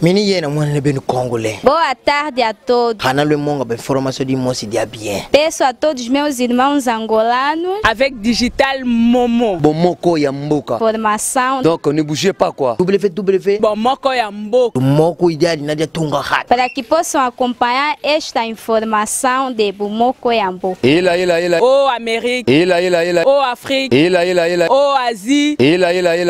Mini yena mwana bem congolais. Boa tarde a todos. Hanalo monga be formação de moça dia bien. Peço a todos meus irmãos angolanos avec Digital Momo. Bomoko ya mboka. Formação. Donc ne bougez pas quoi. www. Bomoko ya mboka. Moko ideal nadia tunga hat. Para que possam acompanhar esta informação de Bomoko ya mboka. Oh Amérique. Oh Afrique. Oh Asie.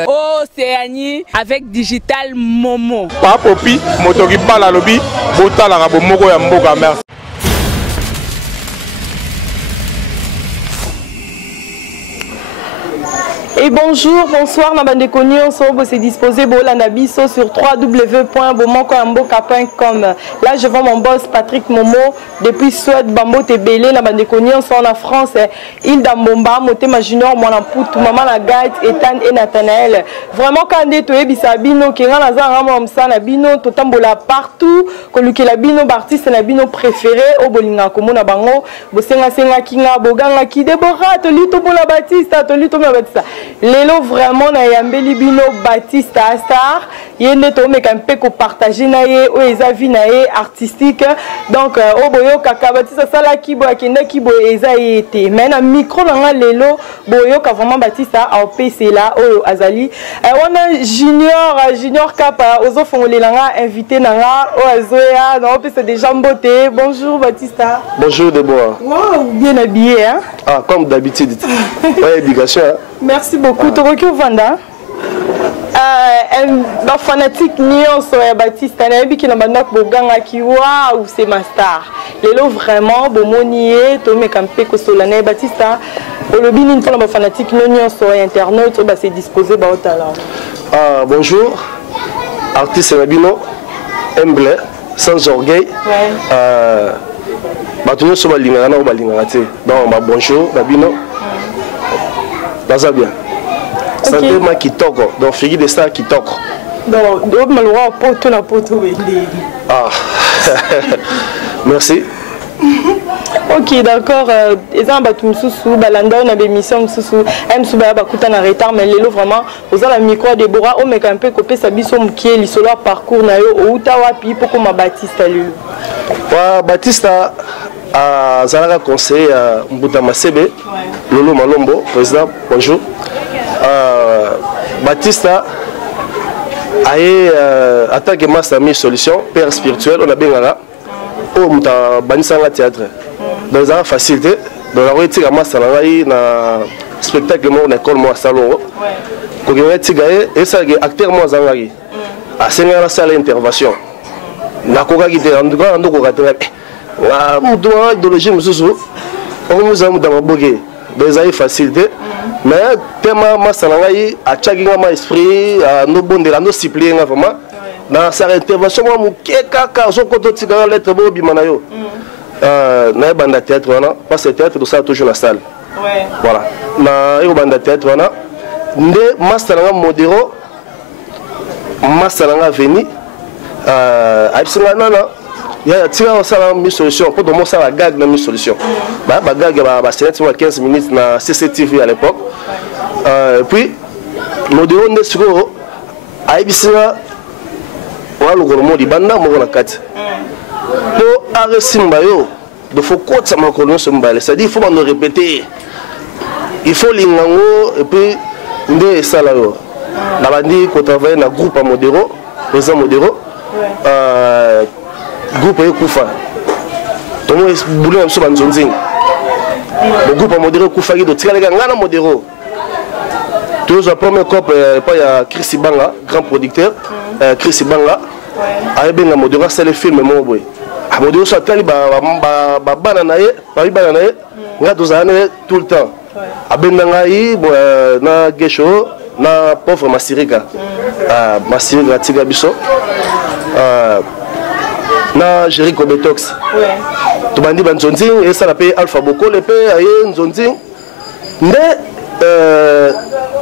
Oh Océanie avec Digital Momo. Papopi, motoki bala lobi, botala ka bomoko ya mboka merci. Et bonjour, bonsoir, Nabande Koni, on s'est disposé Bolanabiso sur www.bomokoyamboka.com. Là, je vois mon boss Patrick Momo depuis Suède, Bambo Tebele, Nabande Koni, on sont en France, Île d'Ambomba, Motema Junior, Mwanapoutou, Maman Lagat, Ethan et Nathanaël. Vraiment, quand on est toé Bisabino, Kéran Lazar, Ramsa, Nabino, Totambola partout, Koluke Labino, Bartiste, Nabino préféré, Obolinga, Komo Nabango, Bosenga Senga Kinga, Boganga Ki, Deborah, Tolito Bola Batista, Tolito Batista. Lelo vraiment na yambeli bino Batista Star yende to meka mpeko partager na ye o eza vie na ye artistique donc oboyo kaka Batista sala kibo akenda kibo eza été mais na micro na lelo boyo ka vraiment Batista a PC là o azali wana junior kapa ozo fongolelanga invité nanga o azoya na PC déjà mbote. Bonjour Batista. Bonjour Deborah. Wow, bien habillé hein. Ah comme d'habitude. Ouais, éducation. Hein? Merci beaucoup. Torokyo Vanda. Un fanatique nyonso ya Batista na yebi ki na banda boganga ki waouh c'est ma star. Lelo vraiment bomonié to meka mpeko solana Batista. Olobi ni ntona ba fanatique nyonso ya internaute ba se disposer ba otala. Ah bonjour. Artiste Nabino humble sans orgueil. Bato nyonso balinga na balinga te. Donc bonjour Nabino. Ça bien. Santé ma kitoko, donc figi de star kitoko. Donc do malwa poto na poto wende. Ah. Merci. Ok d'accord, eza batu msusu balanda na bémission msusu msusu ba bakuta na retard mais lelo vraiment oza la micro Deborah o meka mpe kopesa biso mkie lisolo parcours na yo outa wapi poko ma Batista lelo. Wa Batista Zalaka conseiller Mbuta Masebe, Lolo Malombo, président, bonjour. Batista a tant que master mis solution, père spirituel, on a bien là. Oh, Mbuta Banisanga théâtre. Dans la facilité, dans la réussite à master na spectacle mon école moi salon. Quand on est tigé et ça acteur moi zangari. À la salle intervention. Na koka qui était en tout cas ndoko katera. La moudouan idéologie mususu on nous a dans bogué des aïe facilité mais tellement masalanga yi a chaginga ma esprit no bondela no supplier vraiment dans sa intervention moi mukeka ka zo koto tigara lettre bo bimana yo na banda théâtre wana parce que théâtre tout ça toujours la salle voilà na yo banda théâtre wana nde masalanga modéro masalanga veni aïpsinga nana il y a une solution pour donner ça la gag dans une solution. Bah gag c'est 15 minutes na CCTV à l'époque. Puis modéro ne suro aibisina wa lugoromo di banda mo na kati. Po aresimba yo de faut quoi ça makono se mbale. Ça dit il faut me répéter. Il faut lingango et puis ndé sala yo. La bandi ko travailler na groupe à modéro, président modéro. Groupe Kufa. Tout le monde boulot sur Banzonzing. Le groupe a modéré Kufa qui doit tirer les gars dans modéro. Tous les premiers cop il y a Chris Banga, grand producteur. Chris Banga. Avec ben modéro c'est le film mon boy. A modéro ça tali bananaye, pas bananaye. On a 2 années tout le temps. A ben nangayi na gesho na pauvre Masirika. Masirika tiga biso. Na Jericho Betox. Tu bandi banzonzing et ça la paye Alpha Boko le paye aye nzonzing.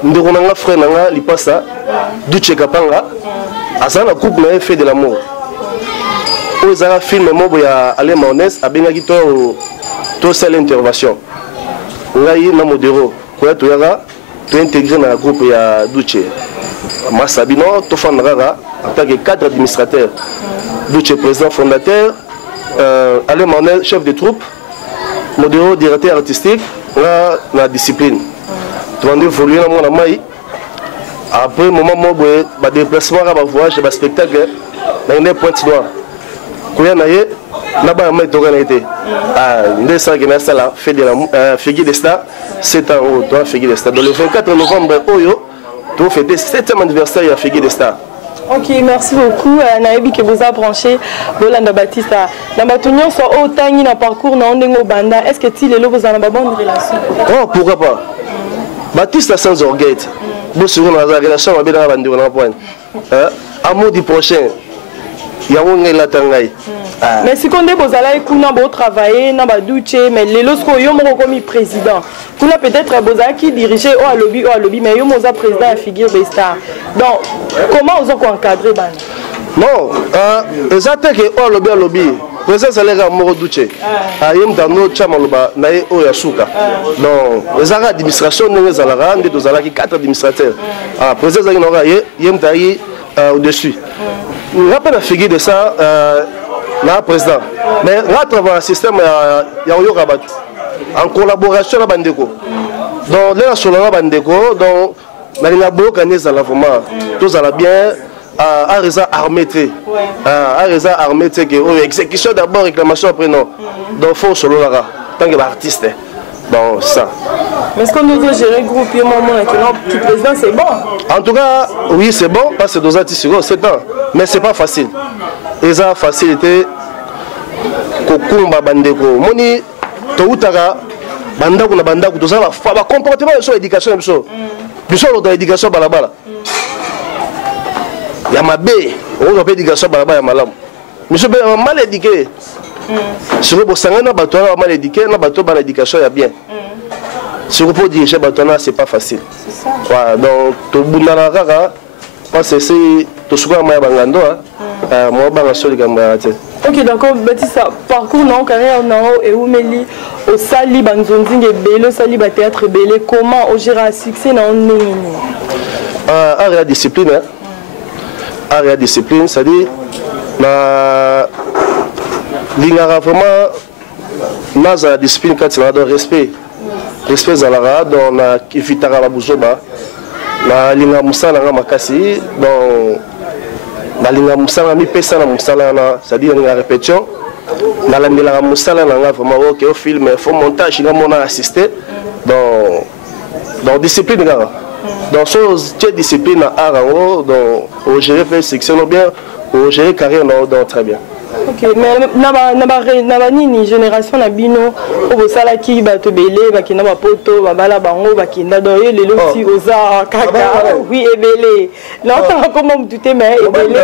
Ndeko nanga frère nanga lipasa Duche Kapanga. Azana couple na fait de l'amour. Ozara film mobo ya Ale Maonès abenga ki to seule intervention. Ngai na modéro. Ko ya to yanga to intégrer na groupe ya Duche. Massabino, Tofan Rara, en tant que cadre administrateur. Duce président fondateur, Alain Manel, chef de troupe, Modéro, directeur artistique, la discipline. Tout le monde évolue dans mon amai. Après, moment où je déplacement, je voyage, je spectacle, dans une pointe noire. Quand je suis là-bas, je suis organisé. Je suis organisé à la Fégui des Stars, 7 ans, Fégui des Stars. Dans le 24 novembre, tu as fêté 7e anniversaire de la Fégui des Stars. Ok, merci beaucoup. Naïbi que vous avez branché, Bolanda Batista. Dans votre union, sur autant dans le parcours, dans le banda, est-ce que tu es là, vous avez une bonne relation? Oh, pourquoi pas? Batista sans orgueil. Vous serez dans la relation avec la bande de la pointe. Amour du prochain. Il y a un la tangaï. Mais si on est vous allez travailler, dans la douche, mais les lorsque vous êtes comme président, vous avez peut-être vous qui dirige au lobby, mais vous êtes président à figure des stars. Donc, comment vous avez encadré? Non, exactement que au lobby, président salaire à Moro douche. Ayem dans nos chamaloba, nae o yasuka. Donc, les administration nous allons des deux qui 4 administrateurs. Président salaire n'aura yem taillé au-dessus. Je rappelle la figure de ça, le président. Mais là, dans le système, il y a un en collaboration avec Bandeko. Donc, là, sur la Bandeko, donc, il y a beaucoup de tout ça bien. À raison armé, que exécution d'abord, réclamation après non. Donc, il faut solo là, tant que l'artiste. Donc, ça. Mais est-ce qu'on doit gérer le groupe qui président, c'est bon? En tout cas, oui, c'est bon, parce que deux artistes, c'est ans. Mais c'est pas facile. Et ça, facilité, Kokumba Bandeko. Moni, Toutara, Bandaku na Bandaku, tout ça, va comportement sur l'éducation, sur l'éducation, balabala. Il y a ma baie, on a fait l'éducation, balabala, malam. Monsieur B, mal éduqué. Si vous avez un bateau mal éduqué, un bateau mal éducation, il y a bien. Si vous pouvez diriger un bateau, c'est pas facile. C'est ça. Voilà, donc, tout le monde a la parce que c'est tout ce qu'on a bangando, moi banga sur les gamins. Ok, donc Batista, parcours non carrière non et où meli au sali banzonzing et bello sali ba théâtre belé comment on gère un succès non nini? Area discipline, area discipline, ça dit na l'ingara vraiment naza discipline quand il a de respect zalara dans la kifitara la buzoba. Na linga musala nga makasi donc na linga musala mi pesa na musala na c'est-à-dire na répétition na la musala na nga vraiment OK au film faut montage nga mona assister donc discipline nga donc chose tu discipline na arango donc au gérer faire section bien au gérer carrière donc très bien. Ok, mais na nini génération na bino au sala ki ba to belé ba ki na ba poto ba bala bango ba ki na doye le loti oza kaka oui ebelé non comment tu te mais ebelé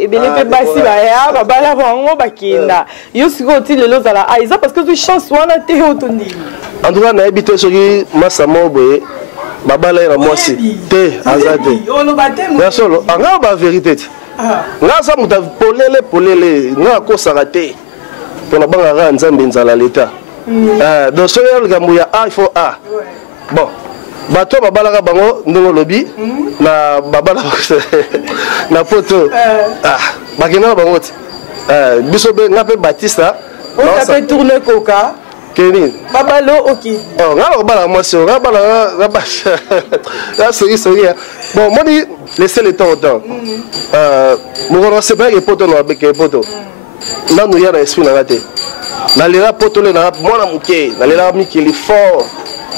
ebelé pe basi ba ya ba bala bango ba ki na yo siko ti le lozala aiza parce que tu chance wana te otondi en tout cas na habité soki masamo boye ba bala na mwasi te azate ya solo anga ba vérité. Nga sa muta polele nga ko sarate pona banga ra nzambe nzala leta donc so yel gambu ya il faut bon bato babala ka bango ndongo lobi na babala na poto bakina bango biso be nga pe Batista on ça peut tourner coca Keni babalo OK nga ko bala moi so nga bala là c'est bon moi dit laissez le temps au temps mon c'est pas que poto no avec poto là nous y a esprit na raté na lera poto le na mwana muke na lera mikeli fort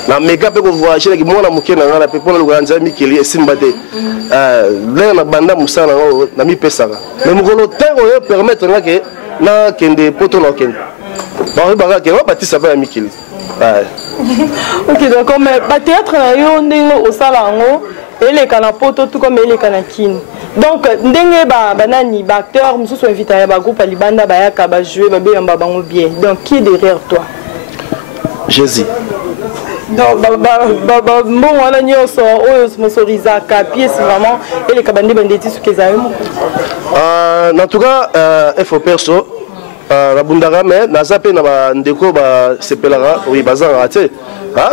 na méga pe ko voyager avec mwana muke na ngala pe pona le ganza mikeli esimbate là na banda musana na mi pesaka mais mon terre permettre nga que na kende poto no kende bon ba ka ke Batista va mikeli OK donc mais ba théâtre na yo ndingo au salango et les canapoto tout comme les canakines donc ndenge ba nani ba acteur musu so invité ya ba groupe alibanda ba yaka ba jouer ba be yamba bango bien donc qui est derrière toi? Jésus. Donc bon wana nyoso oyo sponsoriza ka pièce vraiment et les kabandi bandeti su kezayo en tout cas il faut perso la bundara mais na zape na ba ndeko ba sepelara oui bazanga te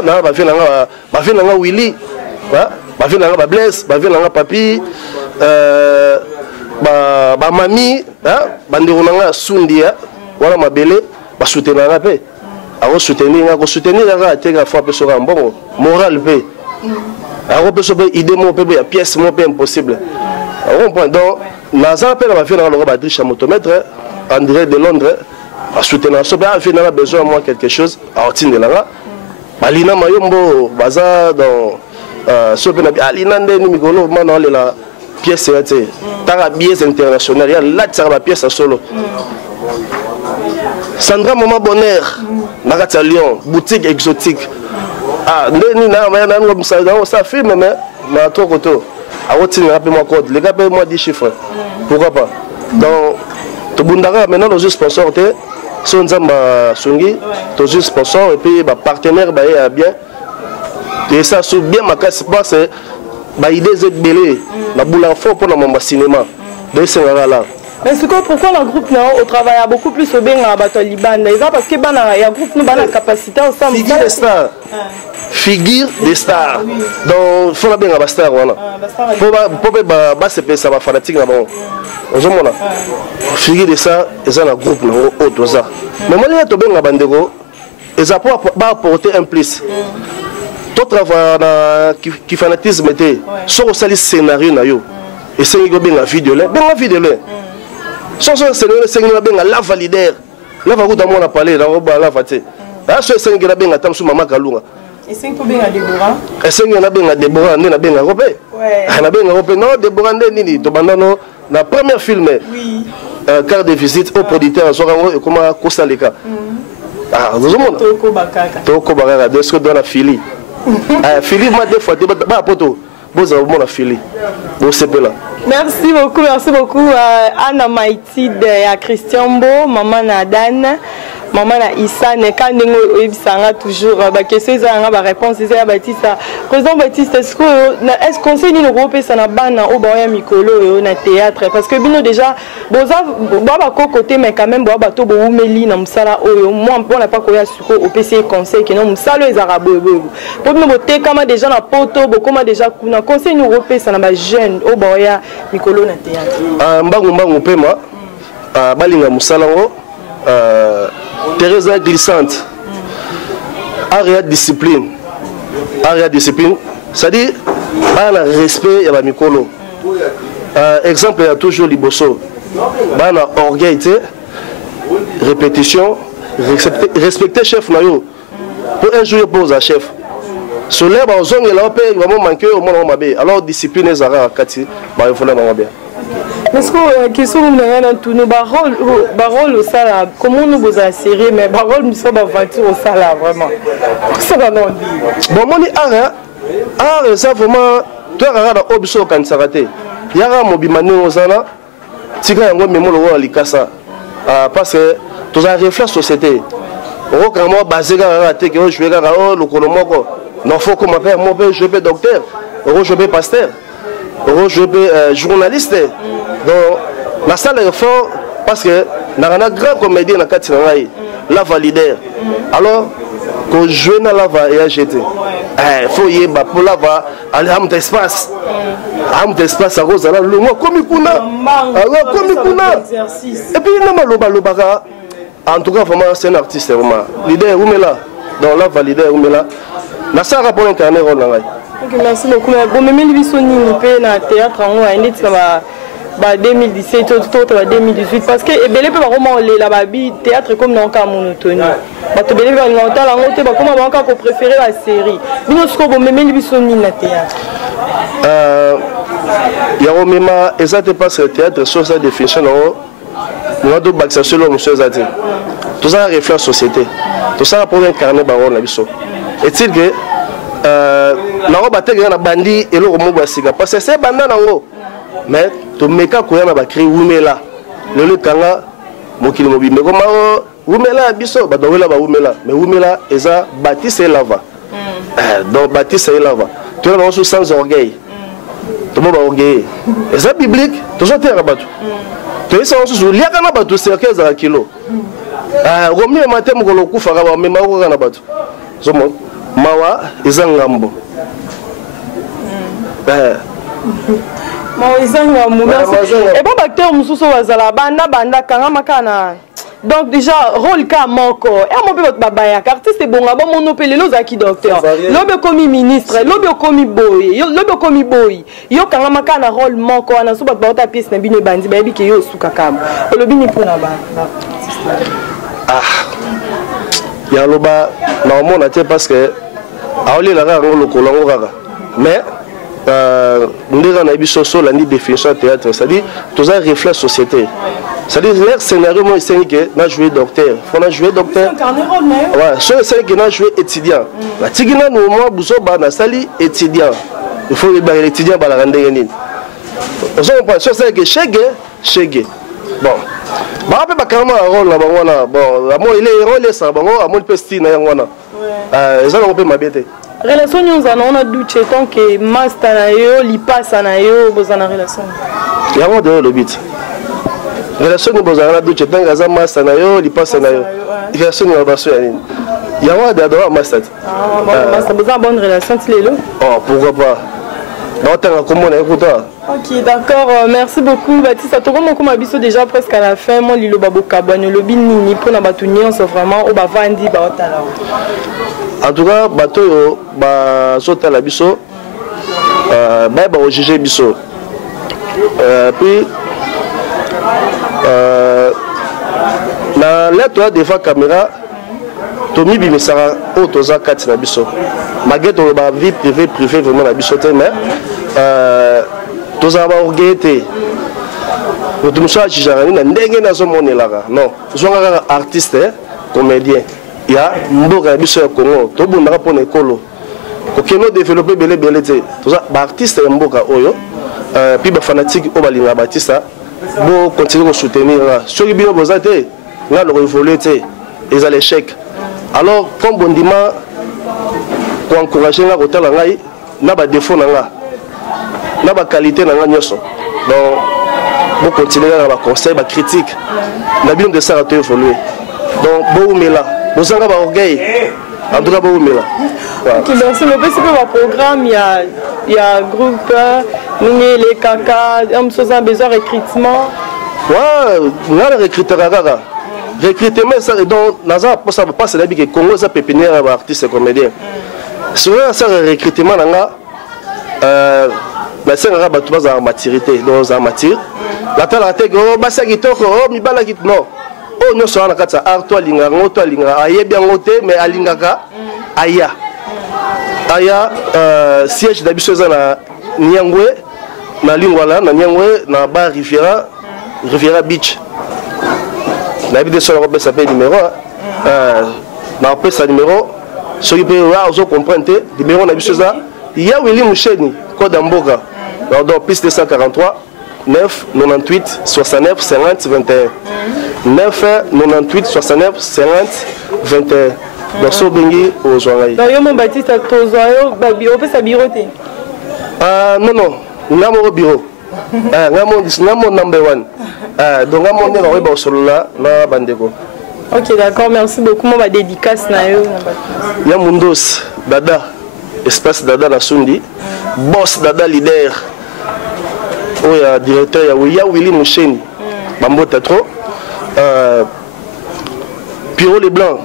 na ba fina nga Willy bavie nanga ba Blaise, bavie nanga papi, ba mami, bandeko nanga Sundia, wana mabele, ba soutenir nga pe. Ako soutenir nga teka fois pe soka mbongo, moral pe. Ako pe soka idée mo pe ya pièce mo pe impossible. Donc naza pe na bavie nanga ba Dricha motomètre, André de Londres, ba soutenir so ba vie nanga besoin moi quelque chose, a otinde nanga. Balina mayombo baza dans Sopena Alina Ndeni Mikolo, maintenant la pièce est la pièce internationale, il y a là la pièce à solo. Sandra Maman Bonheur, Nagata Lyon, boutique exotique. Ah, Ndeni ça filme, mais à toi, à Otine, rappelle-moi code, les gars, paye-moi 10 chiffres. Pourquoi pas? Donc, tout le monde maintenant, nos sponsors, son Zamba Sungi, tous les sponsors et puis partenaires, bien. Et ça, c'est bien ma casse, c'est l'idée de belé, la boule fort pour le cinéma. De ce là. Mais pourquoi le groupe au travail a beaucoup plus au bien à Bato Liban? Parce que le groupe nous a la capacité ensemble. Figure des stars. Figure des stars. Donc, il faut la bien à Bastar. Pour ça va fanatique. Figure des stars, ils ont un groupe autre. Mais moi, je suis bien à Bandego, ils vont apporter un plus. Tout travail qui fanatisme était sur le scénario et c'est une vidéo là bien vidéo là sur ce scénario bien la validaire la va dans mon parler dans la vate là ce scénario bien attend sur maman Kalunga et c'est bien à Déborah et c'est bien à Déborah na bien à Robé na bien à Robé non Déborah nini to bandano na premier film oui carte de visite au producteur Zorango et comment Kosaleka ah nous sommes Toko Bakaka de ce que dans la filie Philippe m'a deux fois, pas poto. Merci beaucoup Anna Maïtide à Christian Bo, maman Nadane, maman Issa, quand nous toujours question la réponse c'est Baptiste. Président Baptiste, est-ce qu'on sait une Europe ça na bana au Boya Mikolo na théâtre parce que bino déjà boza baba côté mais quand même baba bato bo umeli na musala oyo moi on n'a pas koya suko au PC conseil que non musala les arabes pour nous boté comme déjà na poto bo comme déjà kuna conseil une Europe ça na ba jeune au Boya Mikolo na théâtre mbangu pema balinga musala ngo Teresa glissante area discipline c'est-à-dire bana respect ya ba mikolo exemple il y a toujours liboso bana orgueil répétition respecter chef na yo pour un jour pose à chef soleil ba ozonge la pe vraiment manquer au monde mabe alors discipline ezara kati ba fona na bien. Parce que question nous tout nos barol au sala comment nous vous assurer mais barol nous sommes aventure au sala vraiment ça va non bon mon ça vraiment toi regarde obiso kan sarate yara mobimani ozana tika yango memolo wa likasa parce que tous a réflexe société o comment basé ga te que je vais ga le kolomoko non faut comme faire mon père je vais docteur je vais pasteur je vais journaliste. Donc, la salle est fort parce que nous avons un grand comédien dans le la validaire. Alors, quand je joue dans la va et jeter, il faut y aller pour la va, aller à mon espace. À mon espace, à rose, à le mot comme kuna. Et puis, en tout cas, vraiment, c'est un artiste. L'idée est où est là. Donc, la validaire où est là. La salle a pour incarner rôle. Merci beaucoup. Bon, mais il y a un théâtre en 2017, 2018 parce que belé peut vraiment la babi théâtre comme dans cas monotonie. Ba to belé va ngota la ngote ba comme ba ko préférer la série. Bino sko bo memeli bisoni na théâtre. Ya o mema ezate pas le théâtre sur sa définition no do baksa solo monsieur zati. Tout ça reflète société. Tout ça pour incarner baron na biso. Est-il que na roba te na bandi et le romo basika parce que c'est banda nango. Mais to meka ko yana ba créer wumela le kanga mokili mobimbe ko mawo wumela biso ba dowela ba wumela mais wumela eza bâtisse et lava donc bâtisse et lava tu as reçu sans orgueil to ba orgueil eza biblique to so te rabatu to esa reçu liaka na batu cercle za kilo romi matin mokolo kufa ka ba mema ko na batu zomo mawa eza ngambo Maïzanga merci. Et bon acteur mususu wazala banda kanga makana. Donc déjà rôle ka moko et mo be babaya artiste bonga ba mono pele lo zaki docteur lobe komi ministre lobe komi boy lobe komi boy yo kanga makana rôle moko ana so ba ta pièce na bino bandi ba biki yo suka kam lobi ni pona ba ya loba na mona te parce que aoli la ga ngolo kolongo kaka mais ndeza na biso so la ni définition théâtre c'est-à-dire tous un reflet société. C'est-à-dire leur scénario moi c'est que na jouer docteur, faut na jouer docteur. Ouais, c'est que na jouer étudiant. La tigina no moi buso ba na sali étudiant. Il faut ba étudiant ba la rendre nini. On pense c'est que chege. Bon. Ba pe ba kama rôle na bango na bon, amo il est rôle ça bango amo pesti na yango na. Ça on peut m'abêter. Relation nous on a douté tant que master na yo, li passe na yo, bozana relation. Yango de le but. Relation ni bozana douche tanga za master na yo lipasa na yo relation ni baso ya nini yawa d'adora master master besoin bonne relation tilelo pourquoi pas na tanga comment na écouta. OK d'accord merci beaucoup Baptiste to comme comme biso déjà presque à la fin moi lilo baboka bano lobi nini pour na batunyo c'est vraiment au bavandi ba otala en tout cas bato yo ba sota la biso ba ba juger biso puis na lettre devant caméra Tommy bimisara o toza kati na biso malgré to ba vie privée vraiment na biso te mais toza ba orgueillité to musa chijarani na ndenge na zo monelaka non zonga artiste comédien ya mboka na biso ya Congo to bundaka pona ekolo okeno développer belé te toza ba artiste ya mboka oyo puis ba fanatique o balinga Batista bon continuer à soutenir ceux qui bien besoin te là le évoluer te ils à l'échec alors comme bon dimanche pour encourager la côté la ngai na ba défaut na ba qualité na nga nyoso donc bon continuer à ba conseil ba critique na bien de ça à évoluer donc bon mela bozanga ba orgueil en tout cas bon mela. OK merci le programme il y a groupe les caca on a besoin de recrutement. Ouais, on a le recrutement ça donc naza pour ça pas c'est que Congo ça pépinière artiste comédien. Souvent ça recrutement là la scène rabat tout en maturité dans en matière. La tala te go basa kitoko oh mi bala kit non. Oh non so na kata art to linga ngoto linga aye bien ngote mais alingaka aya. Aya siège d'habitation na Nyangwe na Lingwala na Nyangwe na bar Riviera Beach. Na vidéo sur la s'appelle numéro na appelle ça numéro celui peut vous comprendre numéro na biso ça il y a Willy Moucheni code Mboka donc piste 243 9 98 69 50 21 9 98 69 50 21 donc so bengi au journal donc yo mon Baptiste tozoyo ba bureau pe sa bureau te non ngamo bureau ngamo number 1 donc ngamo ne ba solo la na bandeko. OK d'accord merci beaucoup moi ba dédicace na yo ya mundos dada espace dada na sundi boss dada leader oya directeur ya Willy Moucheni bambota trop Pierrot Leblanc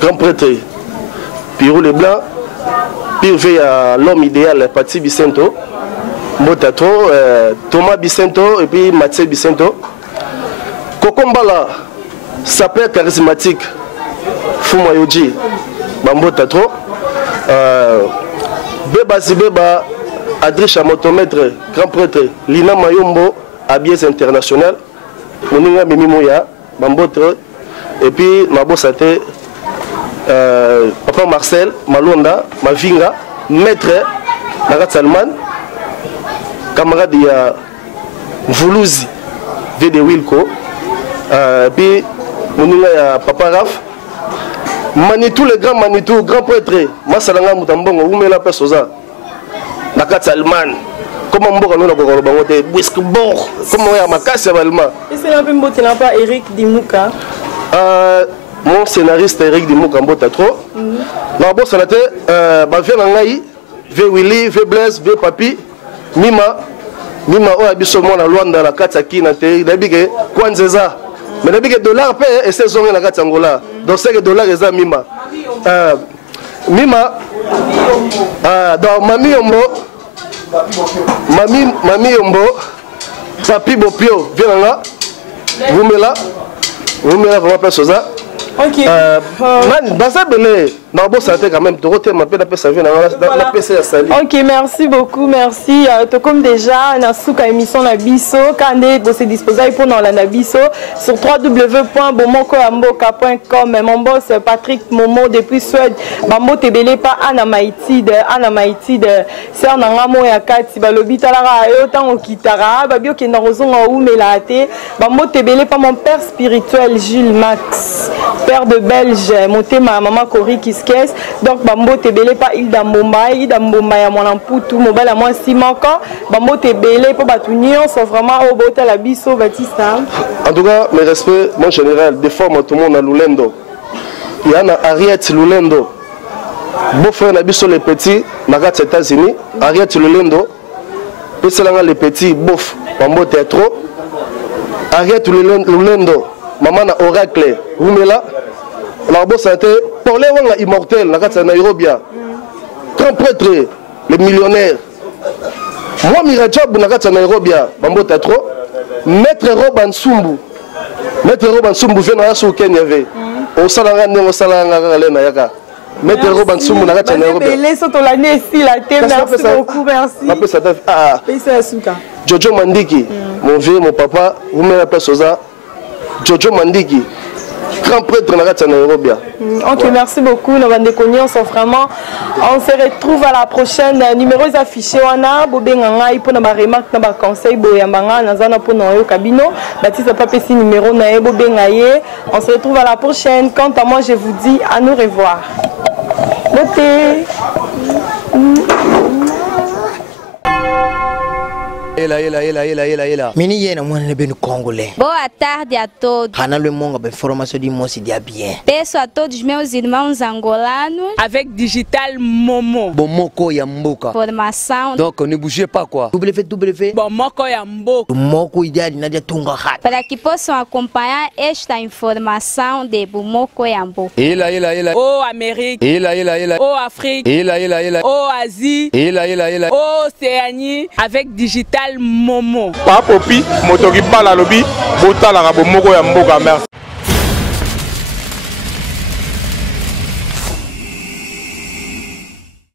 grand prêtre Pierrot Leblanc puis à l'homme idéal Paty Bicento Mbotato Thomas Bicento et puis Mathieu Bicento Kokombala sapeur charismatique Fumayoji Bambotato Beba Zibeba Adricha Motomètre grand prêtre Lina Mayombo Abies international Moninga Mimimoya Bambotre et puis Mabosate Papa Marcel Malonda Mavinga maître Nagat Salman camarade ya Mvuluzi Vede Wilco puis Moninga ya Papa Raf Manitou le grand Manitou grand prêtre Masalanga Mutambongo Umela Pesoza Nagat Salman comment mboka nous na bango te bisque bon comment ya makasi ya balma et c'est un peu mbote n'a pas Eric Dimouka mon scénariste Eric Dimouka mbota trop na bossa na te ba vient na ngai ve Willy ve Blaise ve Papi mima oya biso mona Luanda na kati ya kina te nabi ke kwanzeza mais nabi ke dollar pe et c'est zonge na kati ya Angola donc c'est que dollar eza mima donc mami yombo papi bopio viens là vous me là vraiment pas ça. Ok. Ok, merci beaucoup, merci. Comme déjà, na souka émission na biso, quand vous êtes disposé pour dans la nabiso sur www.bomokoyamboka.com. Mon boss Patrick Momo depuis Suède. Bambo tebele pas Anna Maïtide, c'est un angamo ya kati balobi talara yo tango kitara, babio ke na rozonga ou melate. Bambo tebele pas mon père spirituel Jules Max. Père de Belge, monté ma maman Cori Kiskes. Donc, Bambo Tebele, pas Hilda Mbomba ya mon ampoutou, mobile à moi si manquant. Bambo Tebele, pas Batunion, sont vraiment au bout à la biso, Baptista. En tout cas, mes respects, mon général, des fois, tout le monde a Lulendo. Il y a Ariette Lulendo. Beau-frère Nabiso les petits, Nagat aux États-Unis, Ariette Lulendo. Et c'est là les petits, bof, Bambo Théâtre. Ariette Lulendo. Maman na oracle rumela la bosse santé pour les wanga immortel na kati Nairobi grand prêtre les millionnaires moi mirajob na kati Nairobi bambo tatro maître Robin Sumbu vient na so Kenya ve au salanga ne au salanga ngale na yaka maître Robin Sumbu na kati Nairobi les sont l'année ici la thème merci beaucoup merci Jojo Mandiki mon vieux mon papa vous me l'appelez Soza Jojo Mandiki, grand prêtre dans Nairobi. Ok, merci beaucoup. Nous avons déconnu, on se retrouve à la prochaine. Numéro est affiché. On a Bobé Nganga, il peut nous remarquer, nous conseil, Boyambanga, nous avons pour nous cabino. Baptiste Papa ici numéro nae Bobé Ngaye. On se retrouve à la prochaine. Quant à moi, je vous dis à nous revoir. Notez. Mini yena mwana benu congolais. Boa tarde a todos. Hana le monga ben formation de Mosi dia bien. Peço a todos meus irmãos angolanos avec Digital Momo. Bomoko ya mboka. Formação. Donc ne bougez pas quoi. www. Bomoko ya mboka. Moko idade nadia tunga hat. Para que possam acompanhar esta informação de Bomoko ya mboka. Oh Amérique. Oh Afrique. Oh Asie. Oh Océanie avec Digital Momo. Papopi, motoki pala lobi, bota la Bomoko ya mboka, merci.